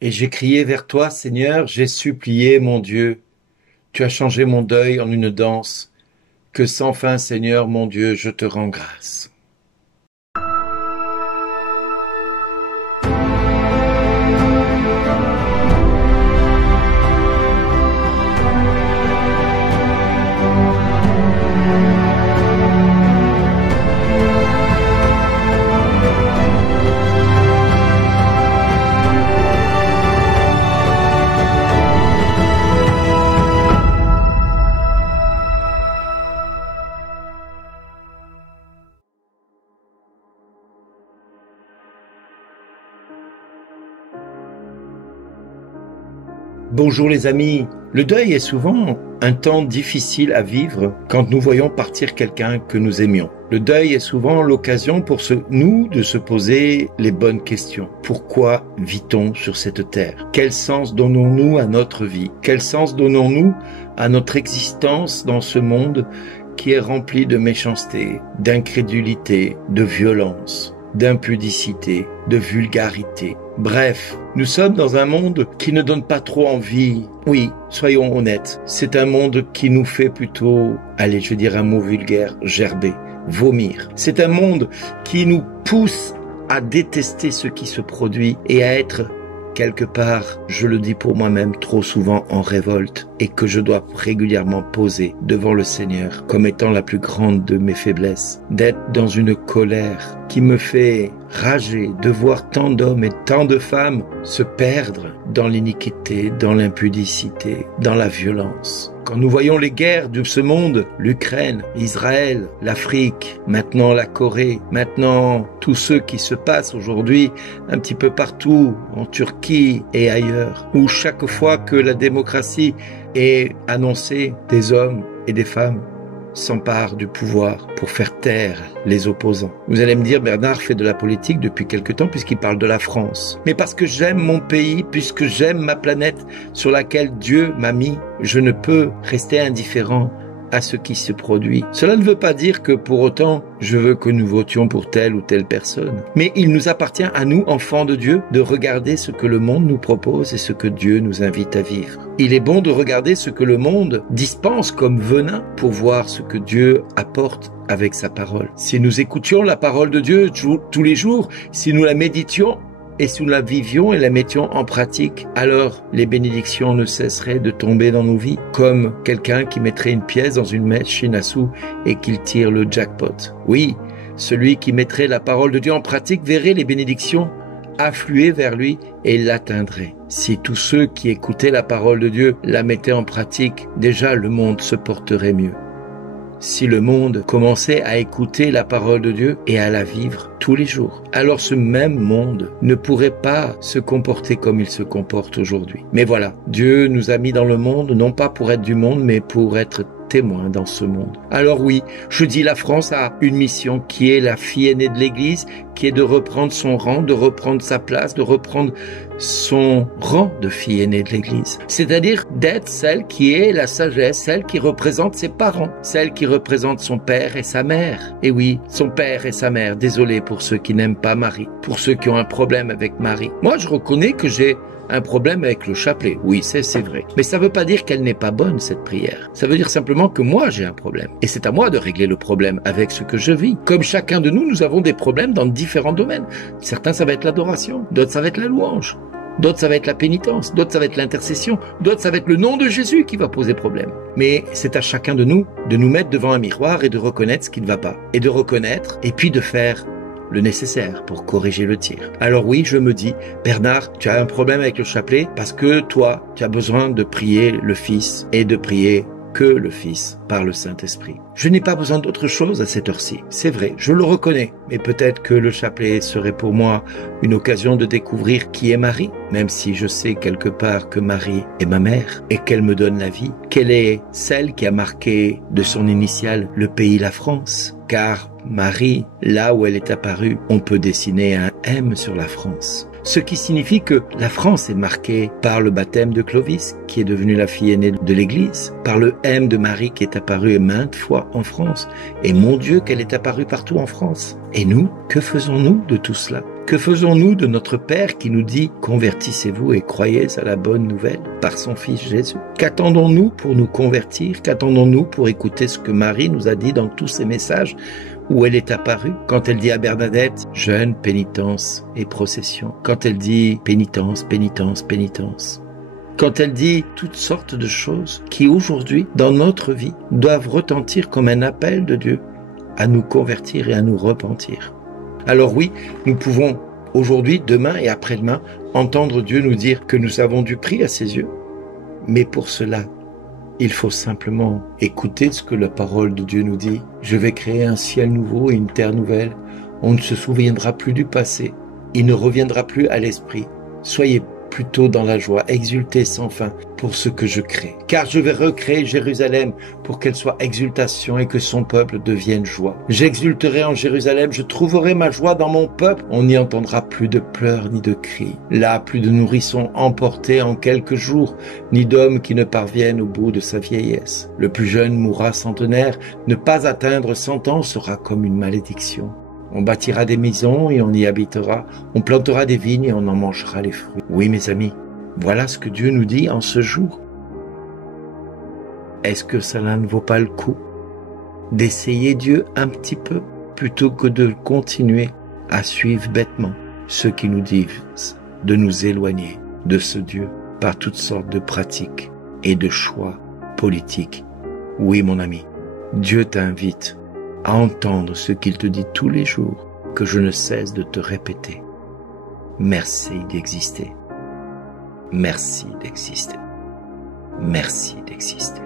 Et j'ai crié vers toi, Seigneur, j'ai supplié, mon Dieu. Tu as changé mon deuil en une danse. Que sans fin, Seigneur, mon Dieu, je te rends grâce. Bonjour les amis. Le deuil est souvent un temps difficile à vivre quand nous voyons partir quelqu'un que nous aimions. Le deuil est souvent l'occasion pour nous de se poser les bonnes questions. Pourquoi vit-on sur cette terre? Quel sens donnons-nous à notre vie? Quel sens donnons-nous à notre existence dans ce monde qui est rempli de méchanceté, d'incrédulité, de violence, d'impudicité, de vulgarité? Bref, nous sommes dans un monde qui ne donne pas trop envie. Oui, soyons honnêtes, c'est un monde qui nous fait plutôt, allez, je vais dire un mot vulgaire, gerber, vomir. C'est un monde qui nous pousse à détester ce qui se produit et à être quelque part, je le dis pour moi-même, trop souvent en révolte et que je dois régulièrement poser devant le Seigneur comme étant la plus grande de mes faiblesses, d'être dans une colère qui me fait rager de voir tant d'hommes et tant de femmes se perdre dans l'iniquité, dans l'impudicité, dans la violence. Quand nous voyons les guerres de ce monde, l'Ukraine, Israël, l'Afrique, maintenant la Corée, maintenant tous ceux qui se passent aujourd'hui un petit peu partout, en Turquie et ailleurs, où chaque fois que la démocratie est annoncée, des hommes et des femmes s'emparent du pouvoir pour faire taire les opposants. Vous allez me dire, Bernard fait de la politique depuis quelque temps puisqu'il parle de la France. Mais parce que j'aime mon pays, puisque j'aime ma planète sur laquelle Dieu m'a mis, je ne peux rester indifférent à ce qui se produit. Cela ne veut pas dire que pour autant je veux que nous votions pour telle ou telle personne. Mais il nous appartient à nous, enfants de Dieu, de regarder ce que le monde nous propose et ce que Dieu nous invite à vivre. Il est bon de regarder ce que le monde dispense comme venin pour voir ce que Dieu apporte avec sa parole. Si nous écoutions la parole de Dieu tous les jours, si nous la méditions, et si nous la vivions et la mettions en pratique, alors les bénédictions ne cesseraient de tomber dans nos vies, comme quelqu'un qui mettrait une pièce dans une machine à sous et qu'il tire le jackpot. Oui, celui qui mettrait la parole de Dieu en pratique verrait les bénédictions affluer vers lui et l'atteindrait. Si tous ceux qui écoutaient la parole de Dieu la mettaient en pratique, déjà le monde se porterait mieux. Si le monde commençait à écouter la parole de Dieu et à la vivre tous les jours, alors ce même monde ne pourrait pas se comporter comme il se comporte aujourd'hui. Mais voilà, Dieu nous a mis dans le monde, non pas pour être du monde, mais pour être témoins dans ce monde. Alors oui, je dis la France a une mission qui est la fille aînée de l'Église, qui est de reprendre son rang, de reprendre sa place, de reprendre son rang de fille aînée de l'Église. C'est-à-dire d'être celle qui est la sagesse, celle qui représente ses parents, celle qui représente son père et sa mère. Et oui, son père et sa mère. Désolé pour ceux qui n'aiment pas Marie, pour ceux qui ont un problème avec Marie. Moi, je reconnais que j'ai un problème avec le chapelet. Oui, c'est vrai. Mais ça ne veut pas dire qu'elle n'est pas bonne, cette prière. Ça veut dire simplement que moi, j'ai un problème. Et c'est à moi de régler le problème avec ce que je vis. Comme chacun de nous, nous avons des problèmes dans différents domaines. Certains, ça va être l'adoration. D'autres, ça va être la louange. D'autres, ça va être la pénitence. D'autres, ça va être l'intercession. D'autres, ça va être le nom de Jésus qui va poser problème. Mais c'est à chacun de nous mettre devant un miroir et de reconnaître ce qui ne va pas. Et de reconnaître, et puis de faire le nécessaire pour corriger le tir. Alors oui, je me dis, Bernard, tu as un problème avec le chapelet parce que toi, tu as besoin de prier le Fils et de prier que le Fils par le Saint-Esprit. Je n'ai pas besoin d'autre chose à cette heure-ci. C'est vrai, je le reconnais. Mais peut-être que le chapelet serait pour moi une occasion de découvrir qui est Marie, même si je sais quelque part que Marie est ma mère et qu'elle me donne la vie, qu'elle est celle qui a marqué de son initiale le pays, la France. Car Marie, là où elle est apparue, on peut dessiner un M sur la France. Ce qui signifie que la France est marquée par le baptême de Clovis, qui est devenue la fille aînée de l'Église, par le M de Marie qui est apparu maintes fois en France. Et mon Dieu, qu'elle est apparue partout en France. Et nous, que faisons-nous de tout cela? Que faisons-nous de notre Père qui nous dit « Convertissez-vous et croyez à la bonne nouvelle par son Fils Jésus ». Qu'attendons-nous pour nous convertir? Qu'attendons-nous pour écouter ce que Marie nous a dit dans tous ses messages où elle est apparue? Quand elle dit à Bernadette « Jeûne, pénitence et procession ». Quand elle dit « Pénitence, pénitence, pénitence ». Quand elle dit toutes sortes de choses qui aujourd'hui, dans notre vie, doivent retentir comme un appel de Dieu à nous convertir et à nous repentir. Alors oui, nous pouvons aujourd'hui, demain et après-demain entendre Dieu nous dire que nous avons du prix à ses yeux. Mais pour cela, il faut simplement écouter ce que la parole de Dieu nous dit. Je vais créer un ciel nouveau et une terre nouvelle. On ne se souviendra plus du passé. Il ne reviendra plus à l'esprit. Soyez plutôt dans la joie, exultez sans fin pour ce que je crée. Car je vais recréer Jérusalem pour qu'elle soit exultation et que son peuple devienne joie. J'exulterai en Jérusalem, je trouverai ma joie dans mon peuple. On n'y entendra plus de pleurs ni de cris. Là, plus de nourrissons emportés en quelques jours, ni d'hommes qui ne parviennent au bout de sa vieillesse. Le plus jeune mourra centenaire, ne pas atteindre 100 ans sera comme une malédiction. On bâtira des maisons et on y habitera. On plantera des vignes et on en mangera les fruits. Oui, mes amis, voilà ce que Dieu nous dit en ce jour. Est-ce que cela ne vaut pas le coup d'essayer Dieu un petit peu plutôt que de continuer à suivre bêtement ceux qui nous disent de nous éloigner de ce Dieu par toutes sortes de pratiques et de choix politiques? Oui, mon ami, Dieu t'invite à entendre ce qu'il te dit tous les jours, que je ne cesse de te répéter. Merci d'exister. Merci d'exister. Merci d'exister.